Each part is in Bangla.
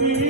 You.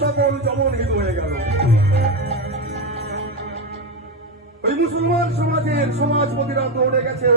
সকল জমন হিত হয়ে গেল। ওই মুসলমান সমাজের সমাজপতিরা দৌড়ে গেছে